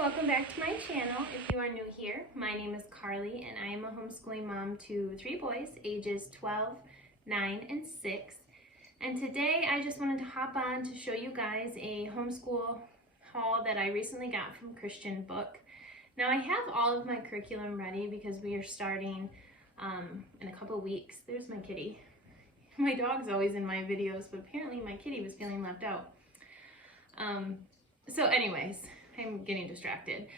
welcome back to my channel. If you are new here, my name is Carly and I am a homeschooling mom to 3 boys ages 12, 9, and 6. And today I just wanted to hop on to show you guys a homeschool haul that I recently got from Christianbook. Now I have all of my curriculum ready because we are starting in a couple weeks. There's my kitty. My dog's always in my videos, but apparently my kitty was feeling left out. So anyways, I'm getting distracted.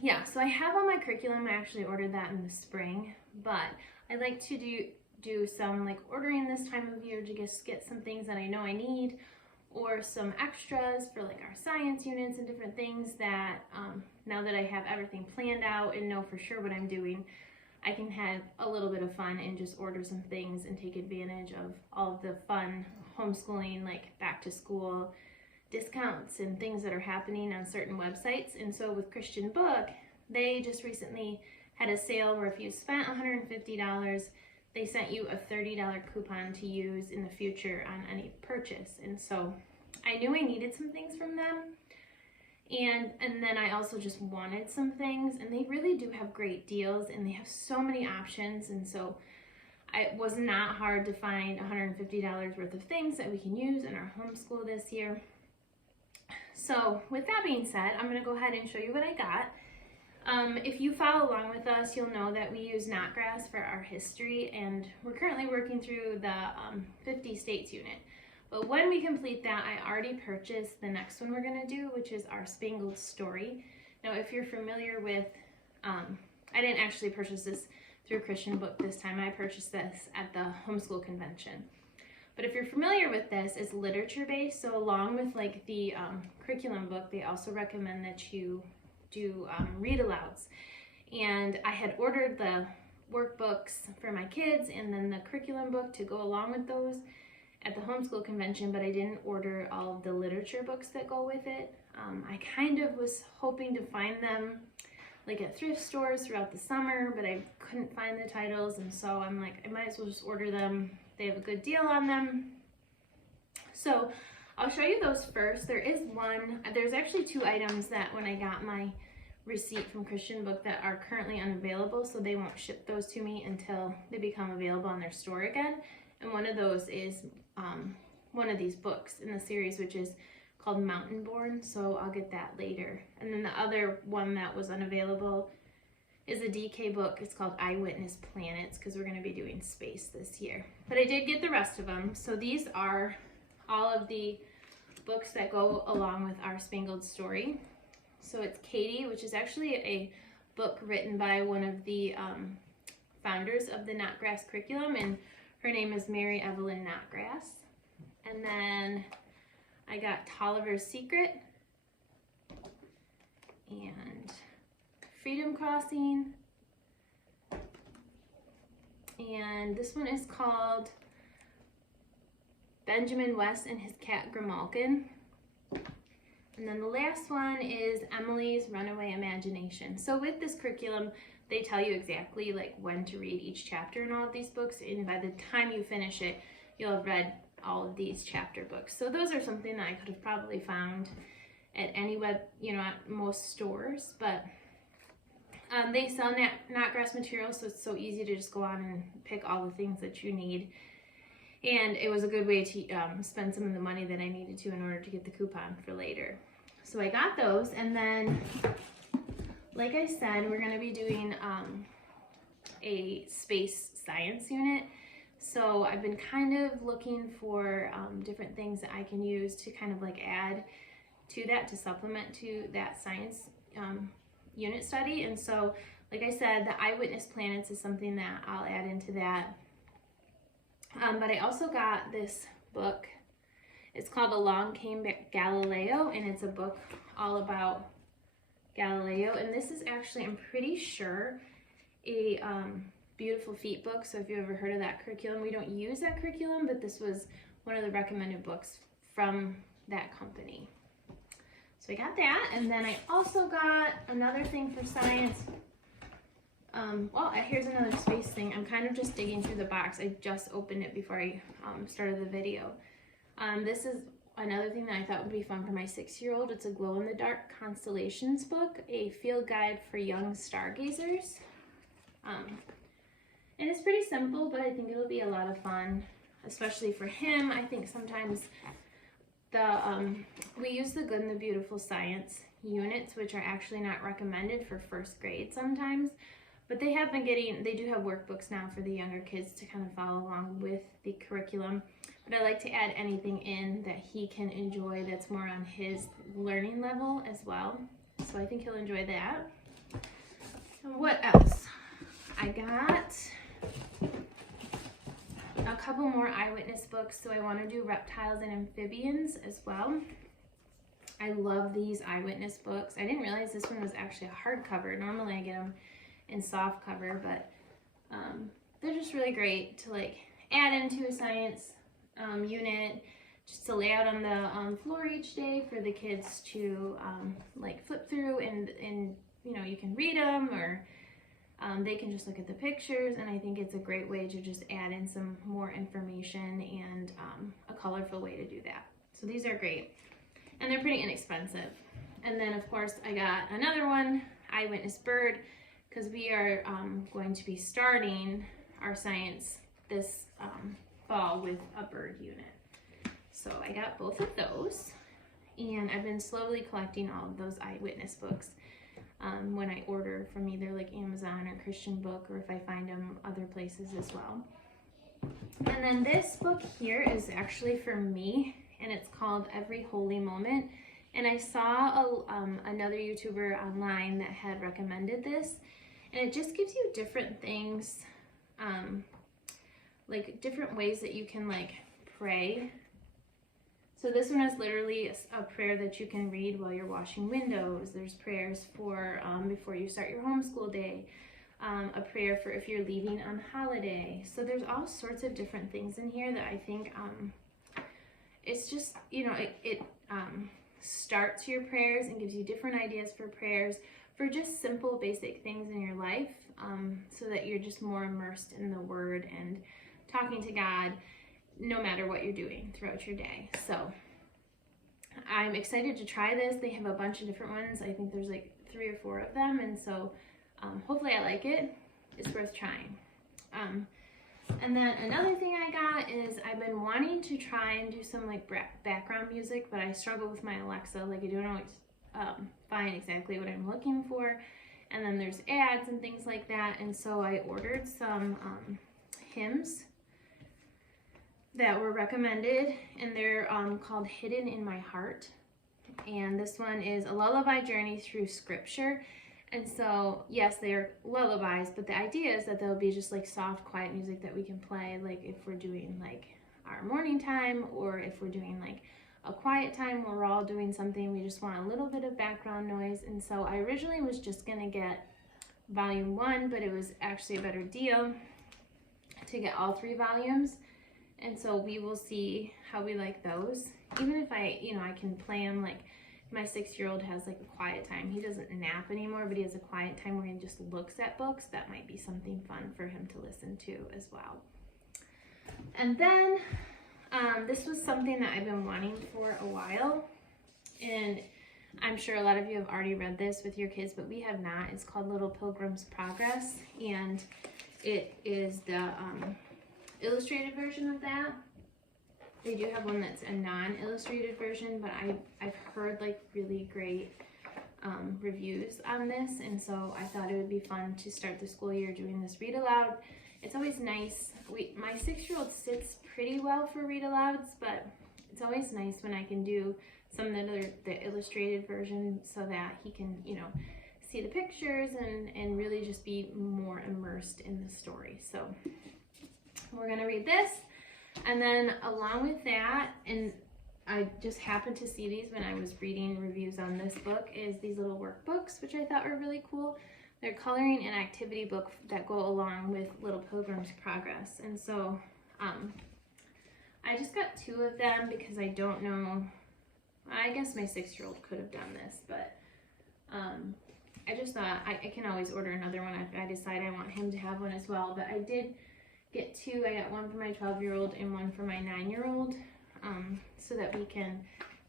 Yeah, so I have all my curriculum. I actually ordered that in the spring, but I like to do some like ordering this time of year to just get some things that I know I need, or some extras for like our science units and different things that now that I have everything planned out and know for sure what I'm doing, I can have a little bit of fun and just order some things and take advantage of all of the fun homeschooling, like back to school discounts and things that are happening on certain websites. And so with Christianbook, they just recently had a sale where if you spent $150, they sent you a $30 coupon to use in the future on any purchase. And so I knew I needed some things from them. And then I also just wanted some things, and they really do have great deals and they have so many options. And so it was not hard to find $150 worth of things that we can use in our homeschool this year. So with that being said, I'm going to go ahead and show you what I got. If you follow along with us, you'll know that we use NotGrass for our history, and we're currently working through the 50 states unit. But when we complete that, I already purchased the next one we're going to do, which is our Spangled Story. Now, if you're familiar with, I didn't actually purchase this through Christianbook this time. I purchased this at the homeschool convention. But if you're familiar with this, it's literature-based. So along with like the curriculum book, they also recommend that you do read-alouds. And I had ordered the workbooks for my kids and then the curriculum book to go along with those at the homeschool convention, but I didn't order all of the literature books that go with it. I kind of was hoping to find them like at thrift stores throughout the summer, but I couldn't find the titles, and so I'm like, I might as well just order them. They have a good deal on them. So I'll show you those first. There's actually 2 items that when I got my receipt from Christianbook that are currently unavailable, so they won't ship those to me until they become available on their store again. And one of those is one of these books in the series, which is called Mountain Born, so I'll get that later. And then the other one that was unavailable is a DK book. It's called Eyewitness Planets, because we're going to be doing space this year. But I did get the rest of them. So these are all of the books that go along with our Spangled Story. So it's Katie, which is actually a book written by one of the founders of the NotGrass Curriculum, and her name is Mary Evelyn NotGrass. And then I got Tolliver's Secret and Freedom Crossing, and this one is called Benjamin West and His Cat Grimalkin. And then the last one is Emily's Runaway Imagination. So with this curriculum, they tell you exactly like when to read each chapter in all of these books, and by the time you finish it, you'll have read all of these chapter books. So those are something that I could have probably found at any at most stores, but they sell NotGrass materials, so it's so easy to just go on and pick all the things that you need. And it was a good way to spend some of the money that I needed to in order to get the coupon for later. So I got those, and then, like I said, we're going to be doing a space science unit. So I've been kind of looking for different things that I can use to kind of like add to that, to supplement to that science unit study. And so, like I said, the Eyewitness Planets is something that I'll add into that. But I also got this book. It's called Along Came Galileo, and it's a book all about Galileo. And this is actually, I'm pretty sure, a Beautiful Feet book. So if you ever heard of that curriculum, we don't use that curriculum, but this was one of the recommended books from that company. So I got that, and then I also got another thing for science. Well, here's another space thing. I'm kind of just digging through the box. I just opened it before I started the video. This is another thing that I thought would be fun for my 6-year-old, it's a glow-in-the-dark constellations book, a field guide for young stargazers. And it's pretty simple, but I think it'll be a lot of fun, especially for him. I think sometimes we use the Good and the Beautiful Science units, which are actually not recommended for first grade sometimes, but they do have workbooks now for the younger kids to kind of follow along with the curriculum. But I like to add anything in that he can enjoy that's more on his learning level as well. So I think he'll enjoy that. What else? I got a couple more eyewitness books, so I want to do reptiles and amphibians as well. I love these eyewitness books. I didn't realize this one was actually a hardcover. Normally I get them in soft cover, but they're just really great to like add into a science unit, just to lay out on the floor each day for the kids to like flip through, and you know, you can read them, or they can just look at the pictures, and I think it's a great way to just add in some more information and a colorful way to do that. So these are great, and they're pretty inexpensive. And then of course I got another one, Eyewitness Bird, because we are going to be starting our science this fall with a bird unit. So I got both of those, and I've been slowly collecting all of those eyewitness books when I order from either like Amazon or Christianbook, or if I find them other places as well. And then this book here is actually for me, and it's called Every Holy Moment. And I saw another YouTuber online that had recommended this, and it just gives you different things, like different ways that you can like pray. So this one is literally a prayer that you can read while you're washing windows. There's prayers for before you start your homeschool day, a prayer for if you're leaving on holiday. So there's all sorts of different things in here that I think it's just, you know, it starts your prayers and gives you different ideas for prayers for just simple basic things in your life, so that you're just more immersed in the Word and talking to God no matter what you're doing throughout your day. So I'm excited to try this. They have a bunch of different ones. I think there's like 3 or 4 of them, and so hopefully I like it. It's worth trying. And then another thing I got is I've been wanting to try and do some like background music, but I struggle with my Alexa. Like I don't always find exactly what I'm looking for, and then there's ads and things like that. And so I ordered some hymns that were recommended, and they're called Hidden in My Heart. And this one is a lullaby journey through scripture. And so yes, they are lullabies, but the idea is that they'll be just like soft, quiet music that we can play, like if we're doing like our morning time, or if we're doing like a quiet time where we're all doing something, we just want a little bit of background noise. And so I originally was just gonna get volume 1, but it was actually a better deal to get all 3 volumes. And so we will see how we like those. Even if I can play them, like my 6-year-old has like a quiet time. He doesn't nap anymore, but he has a quiet time where he just looks at books. That might be something fun for him to listen to as well. And then this was something that I've been wanting for a while, and I'm sure a lot of you have already read this with your kids, but we have not. It's called Little Pilgrim's Progress, and it is the illustrated version of that. They do have one that's a non-illustrated version, but I've heard like really great reviews on this, and so I thought it would be fun to start the school year doing this read aloud. It's always nice. My 6-year-old sits pretty well for read alouds, but it's always nice when I can do some of the illustrated version, so that he can, you know, see the pictures and really just be more immersed in the story. So we're gonna read this, and then along with that, and I just happened to see these when I was reading reviews on this book, is these little workbooks, which I thought were really cool. They're coloring and activity book that go along with Little Pilgrim's Progress. And so I just got 2 of them because I don't know, I guess my 6-year-old could have done this, but I just thought I can always order another one if I decide I want him to have one as well. But I did get 2. I got one for my 12-year-old and one for my 9-year-old. so that we can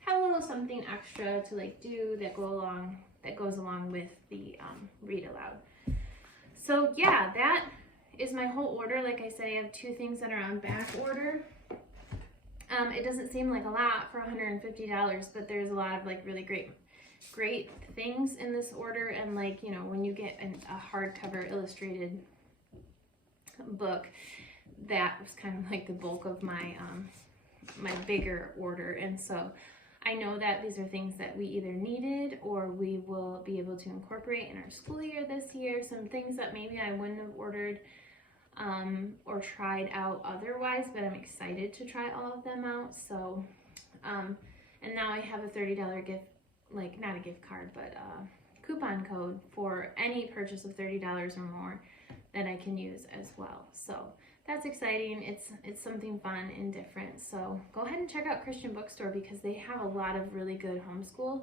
have a little something extra to like do that goes along with the read aloud. So yeah, that is my whole order. Like I said, I have 2 things that are on back order. It doesn't seem like a lot for $150, but there's a lot of like really great things in this order. And like, you know, when you get a hardcover illustrated book, that was kind of like the bulk of my my bigger order. And so I know that these are things that we either needed or we will be able to incorporate in our school year this year. Some things that maybe I wouldn't have ordered or tried out otherwise, but I'm excited to try all of them out. So, and now I have a $30 gift, like not a gift card, but a coupon code for any purchase of $30 or more that I can use as well. So that's exciting. It's something fun and different. So go ahead and check out Christian Bookstore because they have a lot of really good homeschool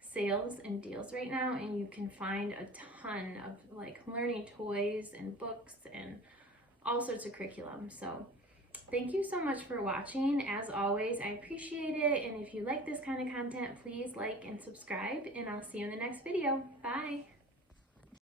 sales and deals right now, and you can find a ton of like learning toys and books and all sorts of curriculum. So thank you so much for watching. As always, I appreciate it. And if you like this kind of content, please like and subscribe, and I'll see you in the next video. Bye.